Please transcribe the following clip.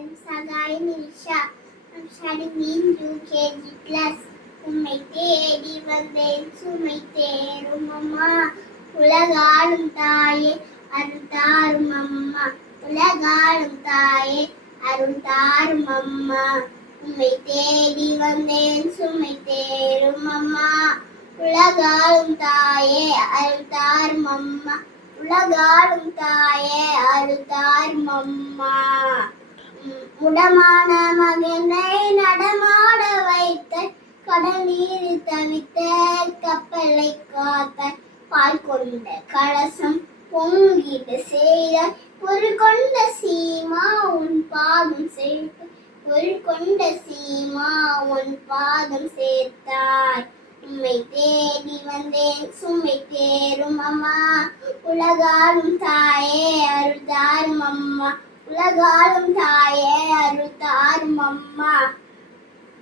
I'm Sagai Nisha. I'm studying in UKG class. உம்மை தேடி வந்தேன் சுமை தேரும் அம்மா உலகாளும் தாயே அருள் தாரும் அம்மா உலகாளும் தாயே அருள் தாரும் அம்மா உம்மை தேடி வந்தேன் சுமை தேரும் அம்மா உலகாளும் தாயே அருள் தாரும் அம்மா உலகாளும் தாயே அருள் தாரும் அம்மா முடமான மகனை நடமாட வைத்த கடல் நீரில் தவித்த கப்பலை காத்த பால் கொண்ட கலசம் பொங்கிட செய்த ஒரு கொண்ட சீமா உன் பாதம் சேர்த்து ஒரு கொண்ட சீமா உன் பாதம் சேர்த்தாய் உம்மை தேடி வந்தேன் சுமை தேரும் அம்மா உலகாளும் தாயே அருள் தாரும் அம்மா உலகாளும் தாயே அருள் தாரும் அம்மா